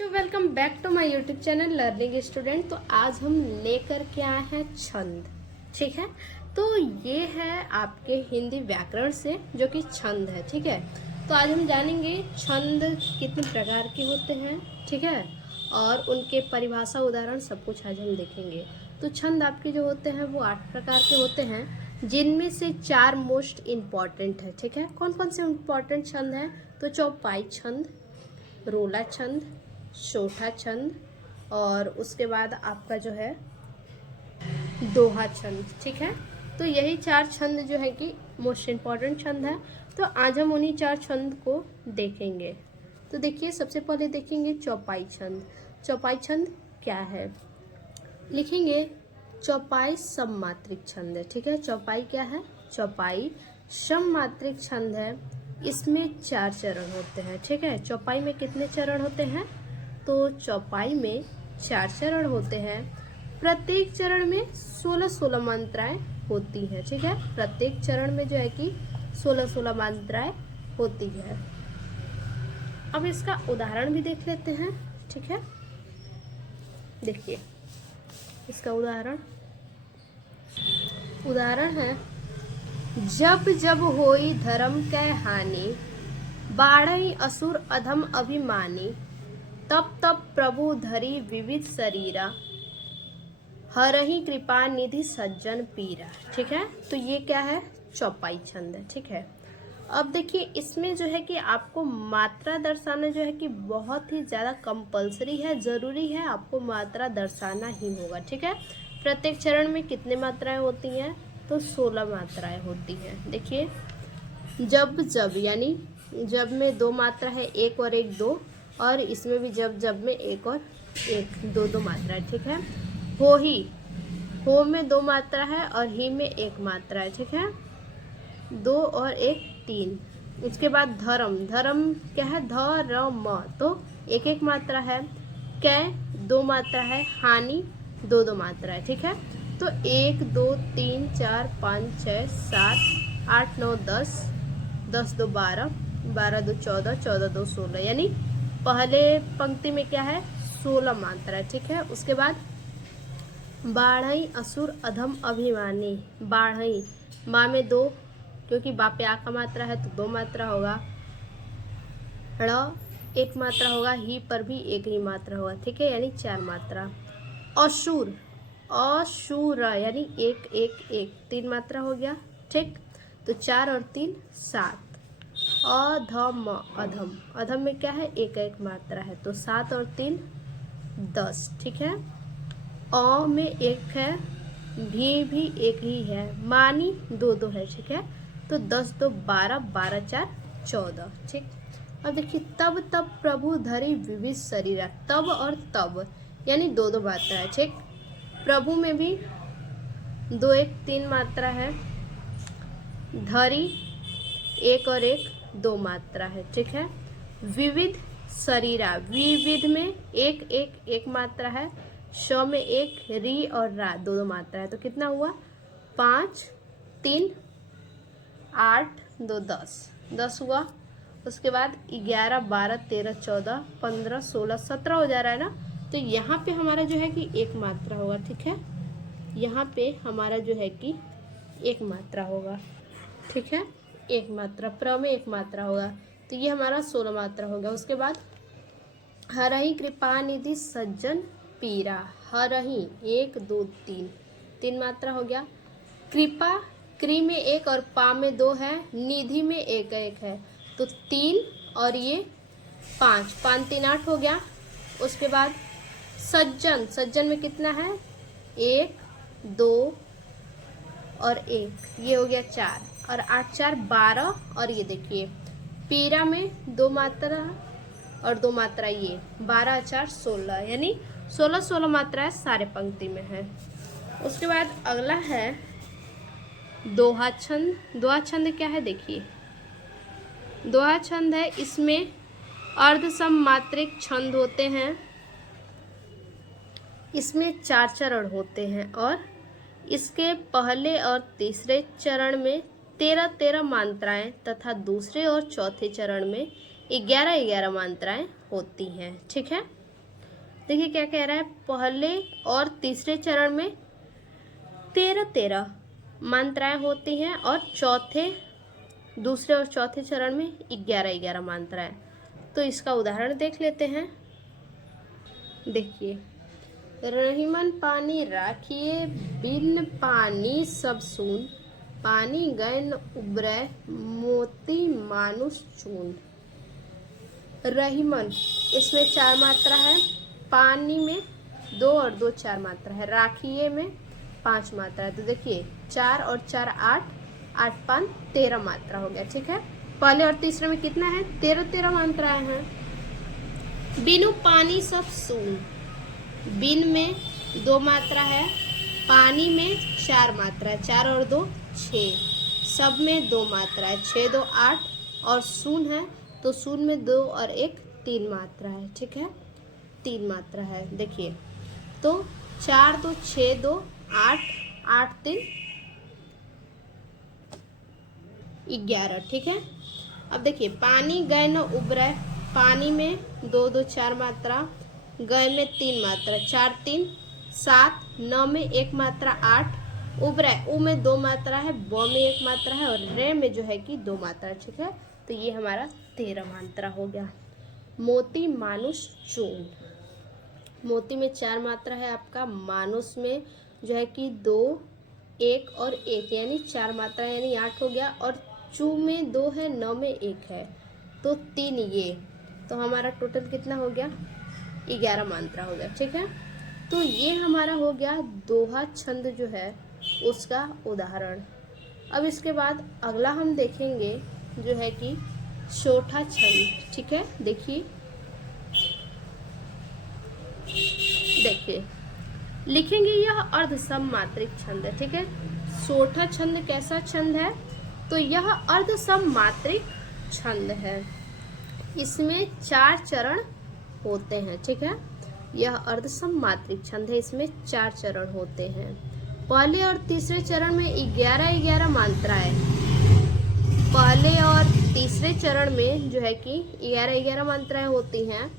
तो welcome back to my YouTube channel learning student. तो आज हम लेकर के आए हैं छंद। ठीक है, तो ये है आपके हिंदी व्याकरण से जो कि छंद है। ठीक है, तो आज हम जानेंगे छंद कितने प्रकार के होते हैं। ठीक है, और उनके परिभाषा उदाहरण सब कुछ आज हम देखेंगे। तो छंद आपके जो होते हैं वो 8 प्रकार के होते हैं, जिनमें से 4 मोस्ट इम्पॉर्टेंट है। ठीक है, कौन कौन से इम्पॉर्टेंट छंद हैं? तो चौपाई छंद, रोला छंद, चौथा छंद और उसके बाद आपका जो है दोहा छंद। ठीक है, तो यही 4 छंद जो है कि मोस्ट इम्पॉर्टेंट छंद है। तो आज हम उन्हीं 4 छंद को देखेंगे। तो देखिए, सबसे पहले देखेंगे चौपाई छंद। चौपाई छंद क्या है? लिखेंगे चौपाई सममात्रिक छंद है। ठीक है, चौपाई क्या है? चौपाई सममात्रिक छंद है। इसमें 4 चरण होते हैं। ठीक है, चौपाई में कितने चरण होते हैं? तो चौपाई में 4 चरण होते हैं। प्रत्येक चरण में 16-16 मात्राएं होती हैं। ठीक है, प्रत्येक चरण में जो है कि 16-16 मात्राएं होती है। अब इसका उदाहरण भी देख लेते हैं। ठीक है, देखिए इसका उदाहरण है, जब जब होई धर्म कै हानि, बाढ़ई असुर अधम अभिमानी, तब तब प्रभु धरी विविध शरीरा, हरहि कृपा निधि सज्जन पीरा। ठीक है, तो ये क्या है? चौपाई छंद है। ठीक है, अब देखिए इसमें जो है कि आपको मात्रा दर्शाना जो है कि बहुत ही ज़्यादा कंपलसरी है, ज़रूरी है, आपको मात्रा दर्शाना ही होगा। ठीक है, प्रत्येक चरण में कितने मात्राएं होती हैं? तो 16 मात्राएं होती हैं। देखिए, जब जब यानी जब में 2 मात्रा है, 1 और 1 2, और इसमें भी जब जब में 1 और 1 2 मात्रा है। ठीक है, हो में 2 मात्रा है और ही में 1 मात्रा है। ठीक है, 2 और 1 3। उसके बाद धर्म, धर्म क्या है? धर्म, तो 1 मात्रा है। कै 2 मात्रा है। हानि 2 मात्रा है। ठीक है, तो 1 2 3 4 5 6 7 8 9 10 10 2 12 12 2 14 14 2 16, यानी पहले पंक्ति में क्या है? 16 मात्रा है। ठीक है, उसके बाद बाढ़ई असुर अधम अभिमानी, बाढ़ई बा में 2, क्योंकि बा पे आ का मात्रा है तो 2 मात्रा होगा। ड़ 1 मात्रा होगा, ही पर भी 1 ही मात्रा होगा। ठीक है, यानी 4 मात्रा। असुर, असुर यानी 1 1 1 3 मात्रा हो गया। ठीक, तो 4 और 3 7। अधम, अधम, अधम में क्या है? 1 1 मात्रा है, तो 7 और 3 10। ठीक है, अ में 1 है, भी 1 ही है, मानी 2 2 है। ठीक है, तो 10 2 12 12 4 14। ठीक, अब देखिए तब तब प्रभु धरी विविध शरीरा, तब और तब यानी 2 2 मात्रा है। ठीक, प्रभु में भी 2 1 3 मात्रा है, धरी 1 और 1 2 मात्रा है। ठीक है, विविध शरीरा, विविध में 1 1 1 मात्रा है, श में 1, री और रा 2 2 मात्रा है, तो कितना हुआ? 5 3 8 2 10 10 हुआ। उसके बाद 11 12 13 14 15 16 17 हो जा रहा है ना, तो यहाँ पे हमारा जो है कि 1 मात्रा होगा। ठीक है, यहाँ पे हमारा जो है कि 1 मात्रा होगा। ठीक है, 1 मात्रा, प्र में 1 मात्रा होगा, तो ये हमारा 16 मात्रा हो गया। उसके बाद हरहि कृपा निधि सज्जन पीरा, हरहि 1 2 3 3 मात्रा हो गया। कृपा, क्री में 1 और पा में 2 है, निधि में 1 1 है, तो 3 और ये 5 5 3 8 हो गया। उसके बाद सज्जन, सज्जन में कितना है? 1 2 और 1, ये हो गया 4 और 8 4 12, और ये देखिए पीरा में 2 मात्रा और 2 मात्रा, ये 12 4 16, यानी 16 16 मात्राएं सारे पंक्ति में है। उसके बाद अगला है दोहा छंद। दोहा छंद क्या है? देखिए, दोहा छंद है, इसमें अर्धसममात्रिक छंद होते हैं। इसमें 4 चरण होते हैं और इसके पहले और तीसरे चरण में 13 13 मात्राएं तथा दूसरे और चौथे चरण में 11 11 मात्राएं होती हैं। ठीक है, देखिए क्या कह रहा है, पहले और तीसरे चरण में 13-13 मात्राएं होती हैं और दूसरे और चौथे चरण में 11-11 मात्राएं। तो इसका उदाहरण देख लेते हैं। देखिए, रहीमन पानी राखिए बिन पानी सब सून, पानी गए न उबरै मोती मानुष चून। रहीमन, इसमें 4 मात्रा है, पानी में 2 और 2 4 मात्रा है, राखिए में 5 मात्रा है। तो देखिए 4 और 4 8, 8 5 13 मात्रा हो गया। ठीक है, पहले और तीसरे में कितना है, 13-13 मात्राएं हैं। बिनु पानी सब सून, बिन में 2 मात्रा है, पानी में 4 मात्रा है, 4 और 2 6, सब में 2 मात्रा है, 6 2 8, और सून है तो सून में 2 और 1 3 मात्रा है। ठीक है, 3 मात्रा है। देखिए तो 4 2 6 2 8 8 3 11। ठीक है, अब देखिए पानी गए न उबरै, पानी में 2 2 4 मात्रा, गए में 3 मात्रा, 4 3 7, न में 1 मात्रा 8, उबरै उ में 2 मात्रा है, ब में 1 मात्रा है, और रे में जो है कि 2 मात्रा। ठीक है, तो ये हमारा 13 मात्रा हो गया। मोती मानुष चून, मोती में 4 मात्रा है आपका, मानुष में जो है कि 2 1 और 1 यानी 4 मात्रा यानी 8 हो गया, और चू में 2 है, न में 1 है, तो 3 ये, तो हमारा टोटल कितना हो गया, 11 मात्रा हो गया। ठीक है, तो ये हमारा हो गया दोहा छंद जो है उसका उदाहरण। अब इसके बाद अगला हम देखेंगे जो है कि चौथा छंद। ठीक है, देखिए लिखेंगे यह अर्ध सममात्रिक छंद है। ठीक है, चौथा छंद कैसा छंद है, तो यह अर्ध सममात्रिक छंद है, इसमें 4 चरण होते हैं। ठीक है, यह अर्ध सममात्रिक छंद है, इसमें 4 चरण होते हैं। पहले और तीसरे चरण में 11-11 मात्राएं, पहले और तीसरे चरण में जो है कि 11-11 मात्राएं होती हैं,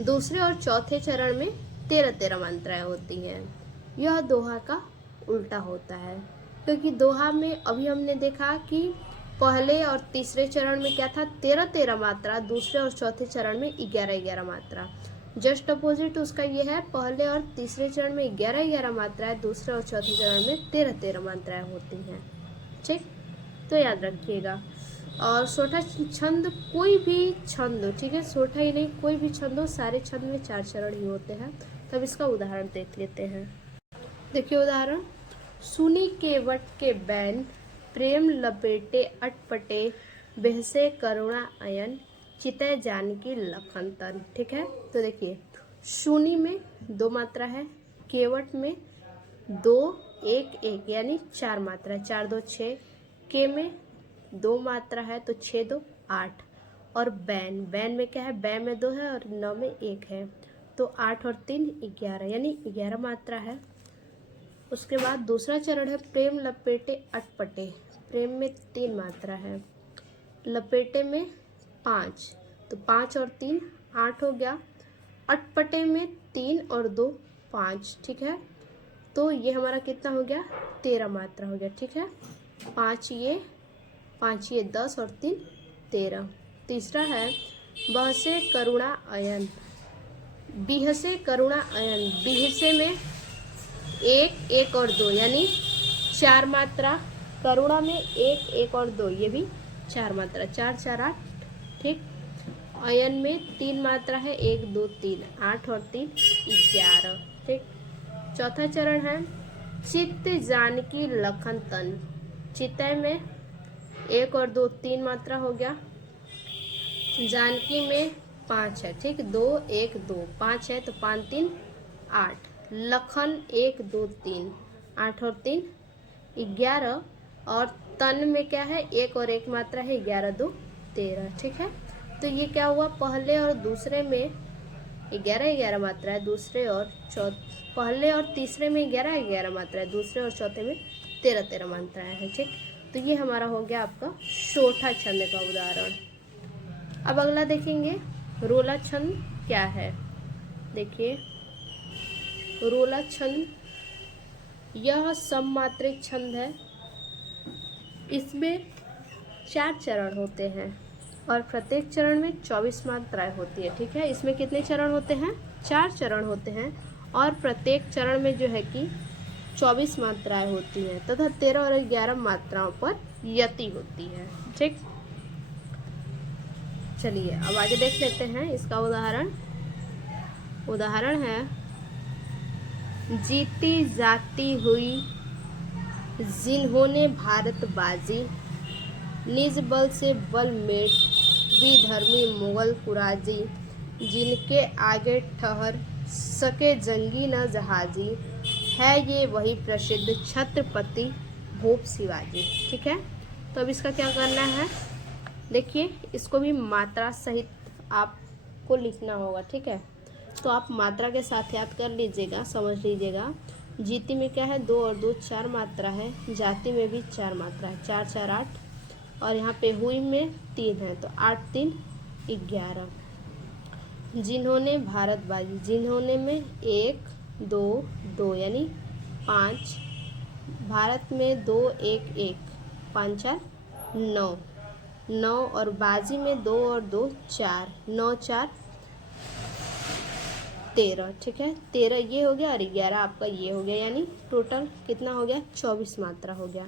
दूसरे और चौथे चरण में 13-13 मात्राएं होती हैं। यह दोहा का उल्टा होता है, क्योंकि दोहा में अभी हमने देखा कि पहले और तीसरे चरण में क्या था, 13-13 मात्रा, दूसरे और चौथे चरण में 11-11 मात्रा। जस्ट अपोजिट उसका ये है, पहले और तीसरे चरण में 11-11 मात्राएं, दूसरे और चौथे चरण में 13-13 मात्राएं होती हैं। ठीक, तो याद रखिएगा। और सोठा छंद कोई भी छंद हो, ठीक है, सोठा ही नहीं कोई भी छंद हो, सारे छंद में 4 चरण ही होते हैं। तब इसका उदाहरण देख लेते हैं। देखिए उदाहरण, सुनी केवट के बैन, प्रेम लपेटे अटपटे, बहसे करुणा अयन, चितय जानकी लखन तन। ठीक है, तो देखिए सुनी में 2 मात्रा है, केवट में 2 1 1 यानी 4 मात्रा है, 4 2 6, के में 2 मात्रा है तो 6 2 8, और बैन, बैन में क्या है, बै में 2 है और न में 1 है, तो 8 और 3 11 यानी 11 मात्रा है। उसके बाद दूसरा चरण है प्रेम लपेटे अटपटे, प्रेम में 3 मात्रा है, लपेटे में 5, तो 5 और 3 8 हो गया, अटपटे में 3 और 2 5। ठीक है, तो ये हमारा कितना हो गया, 13 मात्रा हो गया। ठीक है, 5 ये 10 और 3 13। तीसरा है बहसे करुणा अयन, बिहसे करुणा अयन, बिहसे में 1 1 और 2 यानी 4 मात्रा, करुणा में 1 1 और 2 ये भी 4 मात्रा, 4 4 8। ठीक, अयन में 3 मात्रा है, 1 2 3 8 और 3 11। ठीक, चौथा चरण है चित्त जानकी लखन तन, चितय में 1 और 2 3 मात्रा हो गया, जानकी में 5 है। ठीक, 2 1 2 5 है तो 5 3 8, लखन 1 2 3 8 और 3 11, और तन में क्या है, 1 और 1 मात्रा है, 11 2 13। ठीक है, तो ये क्या हुआ, पहले और दूसरे में 11-11 मात्रा है, दूसरे और पहले और तीसरे में 11-11 मात्रा है, दूसरे और चौथे में 13-13 मात्राएं हैं। ठीक, तो ये हमारा हो गया आपका चौथा छंद का उदाहरण। अब अगला देखेंगे रोला छंद क्या है। देखिए रोला छंद यह सममात्रिक छंद है। इसमें 4 चरण होते हैं और प्रत्येक चरण में 24 मात्राएं होती है। ठीक है, इसमें कितने चरण होते हैं? 4 चरण होते हैं और प्रत्येक चरण में जो है कि 24 मात्राएं होती हैं तथा 13 और 11 मात्राओं पर यति होती है। ठीक, चलिए अब आगे देख लेते हैं इसका उदाहरण है जीती जाती हुई जिन्होंने भारत बाजी, निज बल से बल मेट विधर्मी मुगल कुराजी, जिनके आगे ठहर सके जंगी न जहाजी, है ये वही प्रसिद्ध छत्रपति भूप शिवाजी। ठीक है, तो अब इसका क्या करना है? देखिए, इसको भी मात्रा सहित आपको लिखना होगा। ठीक है, तो आप मात्रा के साथ याद कर लीजिएगा, समझ लीजिएगा। जीती में क्या है? 2 और 2 4 मात्रा है। जाति में भी 4 मात्रा है, 4 4 8, और यहाँ पे हुई में 3 है, तो 8 3 11। जिन्होंने भारत बाजी, जिन्होंने में 1 2 2 यानी 5, भारत में 2 1 1 5 4 9 9, और बाजी में 2 और 2 4 9 4 13। ठीक है, 13 ये हो गया और 11 आपका ये हो गया, यानी टोटल कितना हो गया? 24 मात्रा हो गया।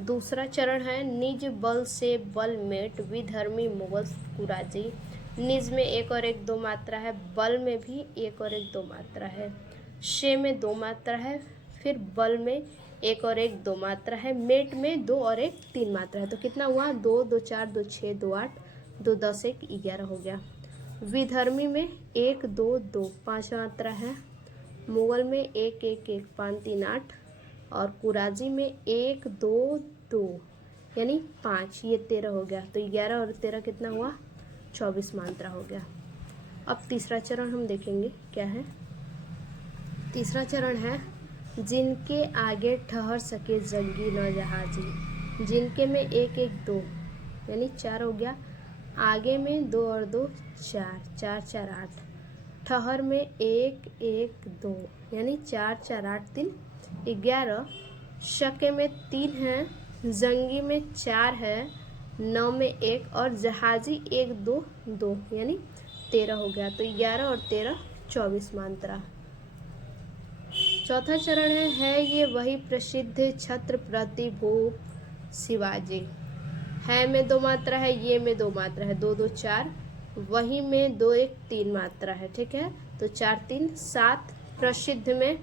दूसरा चरण है निज बल से बल मेट विधर्मी मुगल कुराजी। निज में 1 और 1 2 मात्रा है, बल में भी 1 और 1 2 मात्रा है, शे में 2 मात्रा है, फिर बल में 1 और 1 2 मात्रा है, मेट में 2 और 1 3 मात्रा है। तो कितना हुआ? 2 2 4 2 6 2 8 2 10 1 11 हो गया। विधर्मी में 1 2 2 5 मात्रा है, मुगल में 1 1 1 5 3 8, और कुराजी में 1 2 2 यानी 5, ये 13 हो गया। तो 11 और 13 कितना हुआ? 24 मात्रा हो गया। अब तीसरा चरण हम देखेंगे क्या है। तीसरा चरण है जिनके आगे ठहर सके जंगी न जहाजी। जिनके में 1 1 2 यानी 4 हो गया, आगे में 2 और 2 4 4 4 8, ठहर में 1 1 2 यानी 4 4 8 3 11, शके में 3 है, जंगी में 4 है, 9 में 1 और जहाजी 1 2 2 यानी 13 हो गया। तो 11 और 13 24 मात्रा। चौथा चरण है ये वही प्रसिद्ध छत्रपति भूप शिवाजी। है में 2 मात्रा है, ये में 2 मात्रा है, 2 2 4, वही में 2 1 3 मात्रा है। ठीक है, तो 4 3 7, प्रसिद्ध में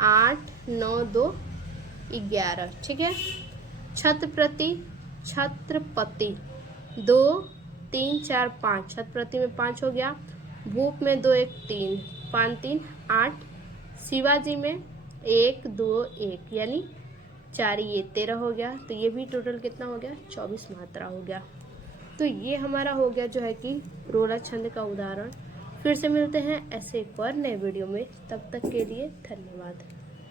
8 9 2 11। ठीक है, छत्रपति 2 3 4 5, छत्रपति में 5 हो गया, भूप में 2 1 3 5 3 8, शिवाजी में 1 2 1 यानी 4, ये 13 हो गया। तो ये भी टोटल कितना हो गया? 24 मात्रा हो गया। तो ये हमारा हो गया जो है कि रोला छंद का उदाहरण। फिर से मिलते हैं ऐसे एक और नए वीडियो में, तब तक के लिए धन्यवाद।